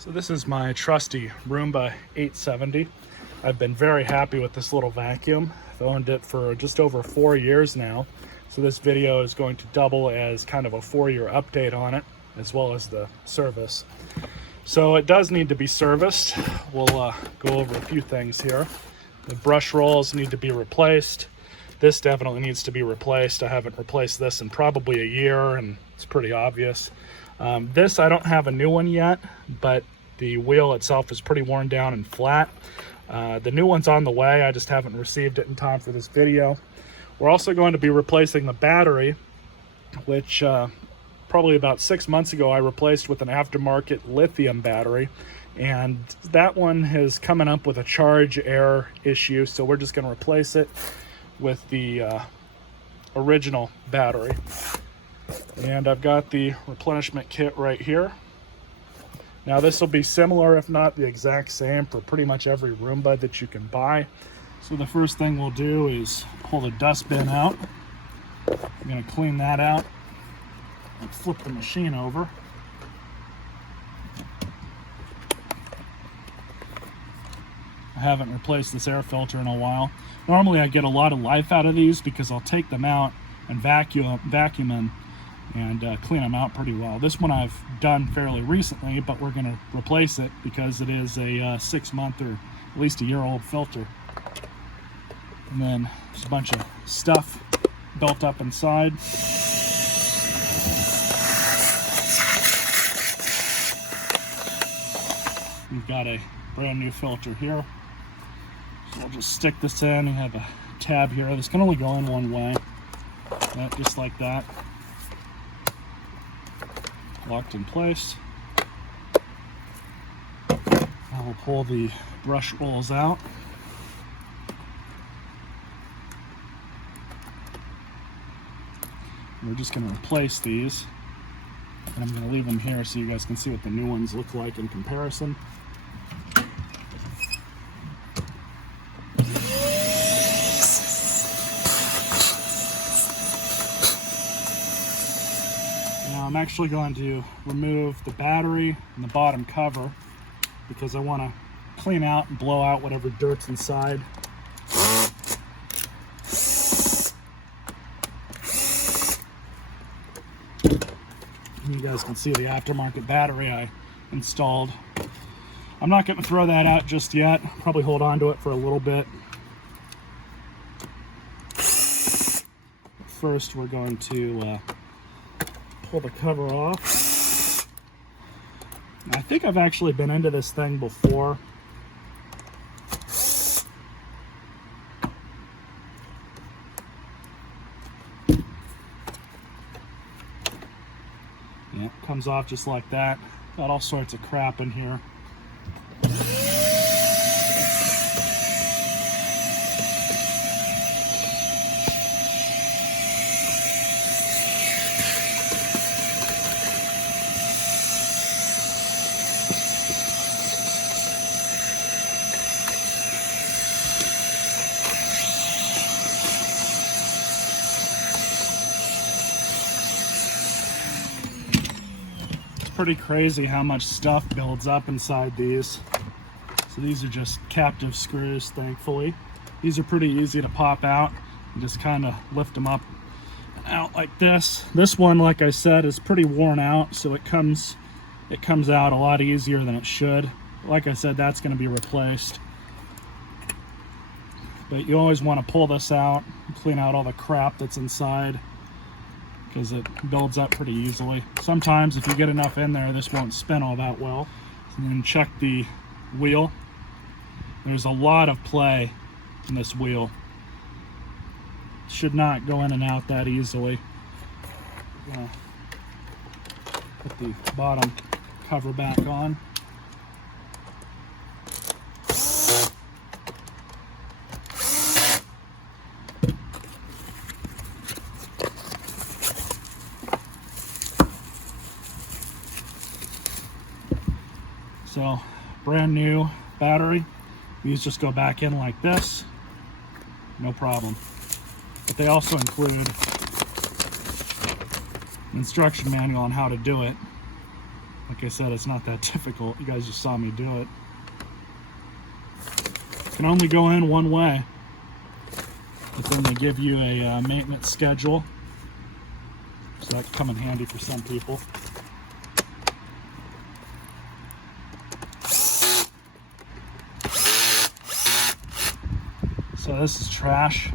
So this is my trusty Roomba 870. I've been very happy with this little vacuum. I've owned it for just over 4 years now. So this video is going to double as kind of a 4-year update on it, as well as the service. So it does need to be serviced. We'll go over a few things here. The brush rolls need to be replaced. This definitely needs to be replaced. I haven't replaced this in probably a year, and it's pretty obvious. This, I don't have a new one yet, but the wheel itself is pretty worn down and flat. The new one's on the way. I just haven't received it in time for this video. We're also going to be replacing the battery, which probably about 6 months ago I replaced with an aftermarket lithium battery, and that one is coming up with a charge error issue, so we're just going to replace it with the original battery. And I've got the Replishment Kit right here. Now this will be similar, if not the exact same, for pretty much every Roomba that you can buy. So the first thing we'll do is pull the dustbin out. I'm going to clean that out and flip the machine over. I haven't replaced this air filter in a while. Normally I get a lot of life out of these because I'll take them out and vacuum them and clean them out pretty well. This one I've done fairly recently, but we're going to replace it because it is a 6 month or at least a year old filter. And then there's a bunch of stuff built up inside. We've got a brand new filter here. So I'll just stick this in and have a tab here. This can only go in one way. Just like that. Locked in place. I will pull the brush rolls out. We're just going to replace these, and I'm going to leave them here so you guys can see what the new ones look like in comparison. Now I'm actually going to remove the battery and the bottom cover because I want to clean out and blow out whatever dirt's inside. You guys can see the aftermarket battery I installed. I'm not going to throw that out just yet. Probably hold on to it for a little bit. First, we're going to pull the cover off. I think I've actually been into this thing before. Yeah, it comes off just like that. Got all sorts of crap in here. Pretty crazy how much stuff builds up inside these. So these are just captive screws, thankfully. These are pretty easy to pop out. You just kind of lift them up and out like this. This one, like I said, is pretty worn out, so it comes out a lot easier than it should. Like I said, that's going to be replaced. But you always want to pull this out and clean out all the crap that's inside, because it builds up pretty easily. Sometimes if you get enough in there, this won't spin all that well. And then check the wheel. There's a lot of play in this wheel. It should not go in and out that easily. Put the bottom cover back on. So, brand new battery. These just go back in like this, no problem. But they also include an instruction manual on how to do it. Like I said, it's not that difficult. You guys just saw me do it. Can only go in one way. But then they give you a maintenance schedule. So that can come in handy for some people. So this is trash.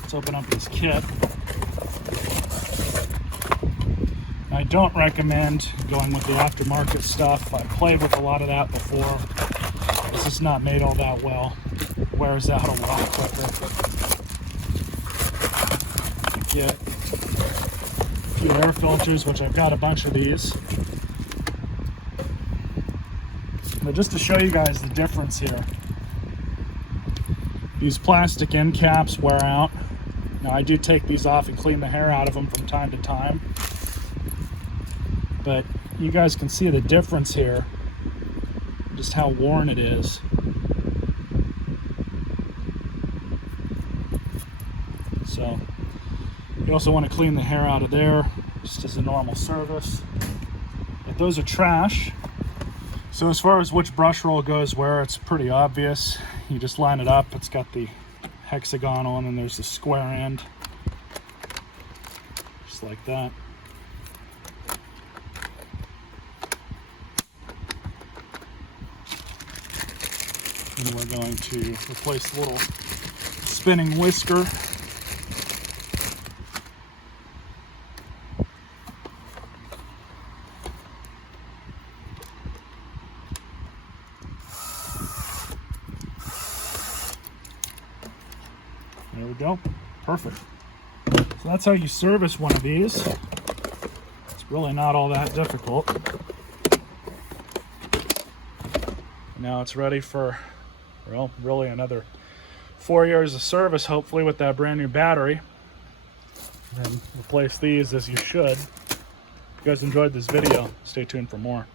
Let's open up this kit. I don't recommend going with the aftermarket stuff. I've played with a lot of that before. It's just not made all that well. It wears out a lot quicker. Get a few air filters, which I've got a bunch of these. But just to show you guys the difference here, these plastic end caps wear out. Now I do take these off and clean the hair out of them from time to time. But you guys can see the difference here, just how worn it is. So you also want to clean the hair out of there, just as a normal service. But those are trash. So as far as which brush roll goes where, it's pretty obvious. You just line it up. It's got the hexagon on and there's the square end. Just like that. And we're going to replace the little spinning whisker. There we go. Perfect. So that's how you service one of these. It's really not all that difficult. Now it's ready for, well, really another 4 years of service, hopefully, with that brand new battery. And then replace these as you should. If you guys enjoyed this video, stay tuned for more.